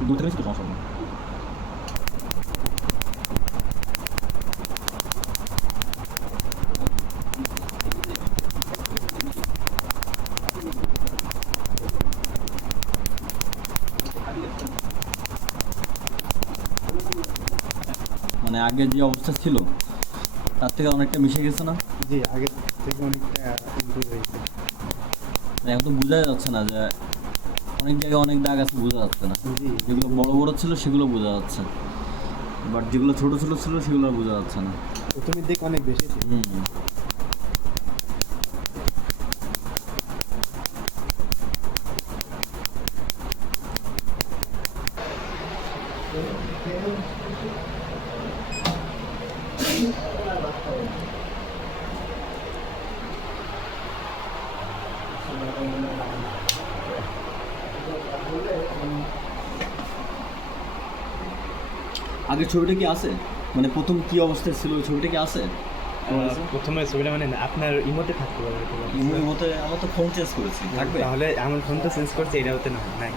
দূর থেকে তো সমস্যা নেই মানে আগে যে অবস্থা ছিল তার থেকে অনেকটা মিশে গেছে না? জি আগে থেকে অনেকটা মানে এখন তো বোঝা যাচ্ছে না যে অনেক জায়গায় অনেক দাগ আছে বোঝা যাচ্ছে না। যেগুলো বড় বড় ছিল সেগুলো বোঝা যাচ্ছে। বাট যেগুলো ছোট ছোট ছিল সেগুলো বোঝা যাচ্ছে না। প্রথমের দিক অনেক বেশি ছিল। হুম। আগের ছবিটা কি আছে? মানে প্রথম কি অবস্থায় ছিল ওই ছবিটা কি আছে? প্রথমে ছবিটা মানে আপনার ইমোতে থাকতে পারবে ইমোতে আমার তো ফোন চেঞ্জ করেছি থাকবে? তাহলে আমার ফোন তো চেঞ্জ করছি এটা হতে না নাই।